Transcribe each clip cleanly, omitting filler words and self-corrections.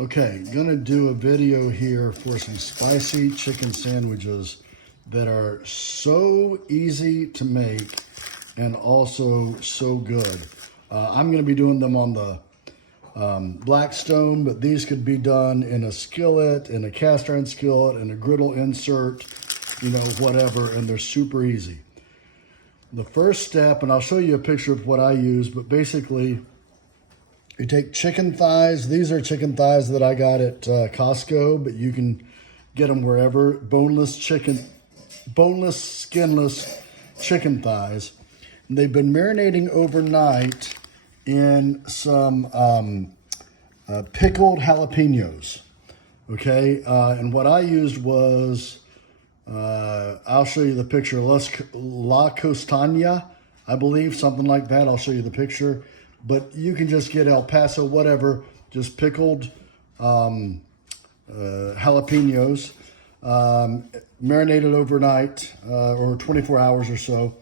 Okay, gonna do a video here for some spicy chicken sandwiches that are so easy to make and also so good. I'm gonna be doing them on the Blackstone, but these could be done in a skillet, in a cast iron skillet, in a griddle insert, you know, whatever, and they're super easy. The first step, and I'll show you a picture of what I use, but basically, you take chicken thighs. These are chicken thighs that I got at Costco, but you can get them wherever. Boneless, skinless chicken thighs. And they've been marinating overnight in some pickled jalapenos. Okay, and what I used was, I'll show you the picture, La Costaña, I believe, something like that. I'll show you the picture. But you can just get El Paso, whatever, just pickled jalapenos, marinated overnight or 24 hours or so.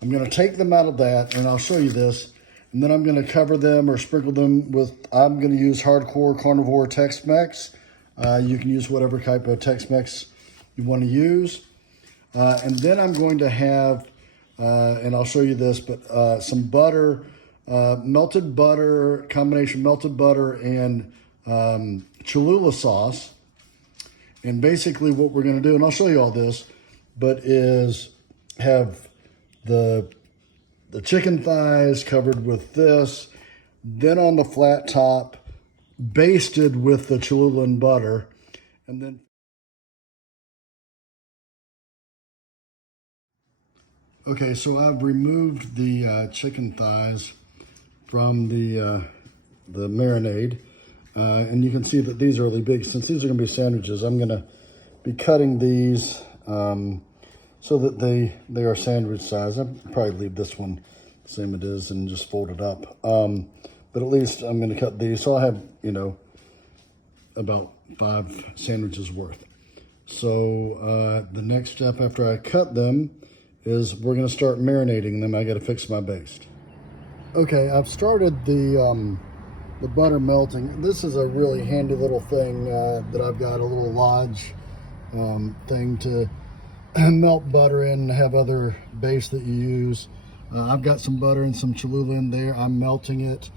I'm going to take them out of that, and I'll show you this. And then I'm going to cover them or sprinkle them with, I'm going to use hardcore carnivore Tex-Mex. You can use whatever type of Tex-Mex you want to use. And then I'm going to have, and I'll show you this, but some butter, melted butter, combination melted butter and Cholula sauce. And basically what we're going to do, and I'll show you all this, but is have the chicken thighs covered with this, then on the flat top, basted with the Cholula and butter, and then okay, so I've removed the chicken thighs from the marinade, and you can see that these are really big. Since these are going to be sandwiches, I'm going to be cutting these so that they are sandwich size. I'll probably leave this one the same it is and just fold it up. But at least I'm going to cut these, so I'll have, you know, about 5 sandwiches worth. So the next step after I cut them is we're going to start marinating them. I got to fix my baste. Okay, I've started the butter melting. This is a really handy little thing that I've got, a little Lodge thing to melt butter in and have other base that you use. I've got some butter and some Cholula in there. I'm melting it.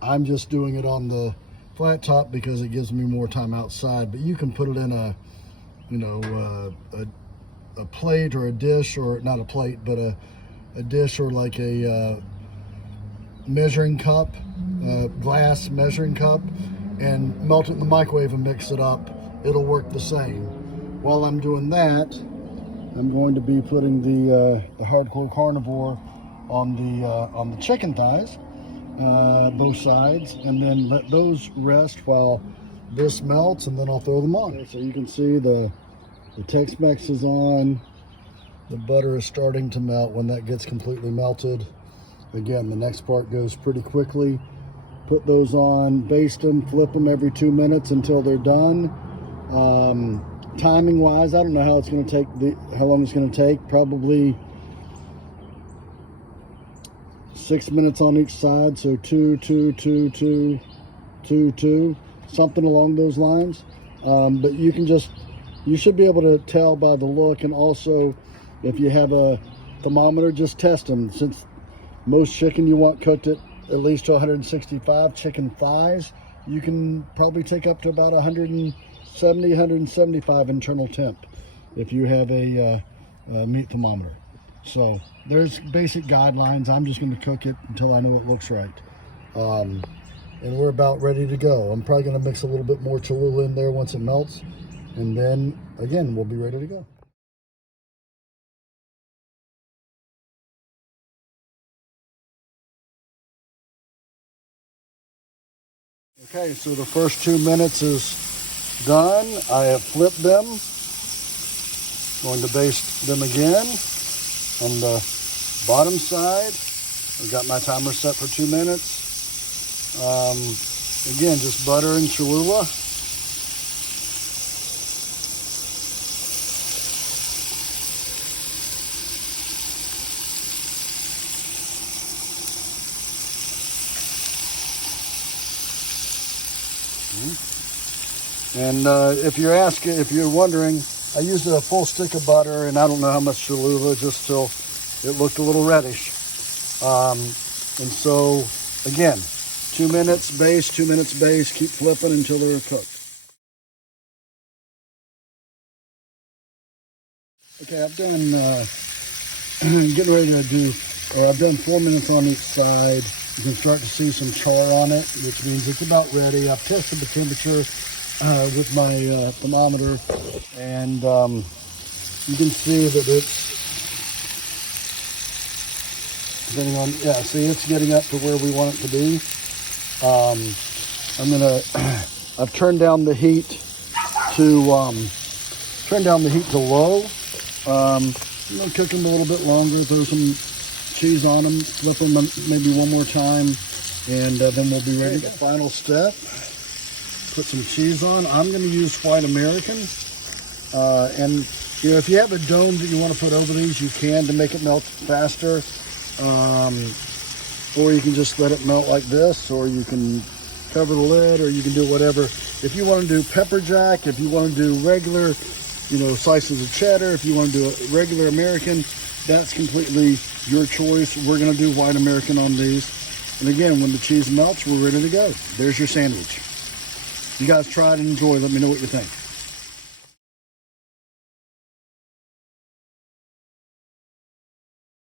I'm just doing it on the flat top because it gives me more time outside, but you can put it in a, you know, a plate or a dish, or not a plate, but a dish or like a measuring cup, glass measuring cup, and melt it in the microwave and mix it up. It'll work the same. While I'm doing that, I'm going to be putting the hardcore carnivore on the chicken thighs, both sides, and then let those rest while this melts, and then I'll throw them on. Okay, so you can see the Tex-Mex is on. The butter is starting to melt. When that gets completely melted, again, the next part goes pretty quickly. Put those on, baste them, flip them every 2 minutes until they're done. Timing wise, I don't know how it's going to take, how long it's going to take. Probably 6 minutes on each side. So 2, 2, 2, 2, 2, 2, something along those lines. But you can just, you should be able to tell by the look, and also if you have a thermometer, just test them. Since most chicken you want cooked at least to 165, chicken thighs, you can probably take up to about 170, 175 internal temp if you have a meat thermometer. So there's basic guidelines. I'm just going to cook it until I know it looks right. And we're about ready to go. I'm probably going to mix a little bit more Cholula in there once it melts. And then, again, we'll be ready to go. Okay, so the first 2 minutes is done. I have flipped them. Going to baste them again on the bottom side. I've got my timer set for 2 minutes. Again, just butter and Cholula. And if you're wondering, I used a full stick of butter, and I don't know how much Cholula, just till it looked a little reddish. And so, again, 2 minutes base, 2 minutes base, keep flipping until they're cooked. Okay, I've done, getting ready to do, or I've done 4 minutes on each side. You can start to see some char on it, which means it's about ready. I've tested the temperature with my thermometer, and you can see that it's, depending on, yeah, see, it's getting up to where we want it to be. I've turned down the heat to low. I'm gonna cook them a little bit longer, throw some cheese on them, flip them maybe one more time, and then we'll be ready. The final step, put some cheese on. I'm gonna use white American. And you know, if you have a dome that you want to put over these, you can, to make it melt faster. Or you can just let it melt like this, or you can cover the lid, or you can do whatever. If you want to do pepper jack, if you want to do regular, you know, slices of cheddar, if you want to do a regular American, that's completely your choice. We're going to do white American on these. And again, when the cheese melts, we're ready to go. There's your sandwich. You guys try it and enjoy. Let me know what you think.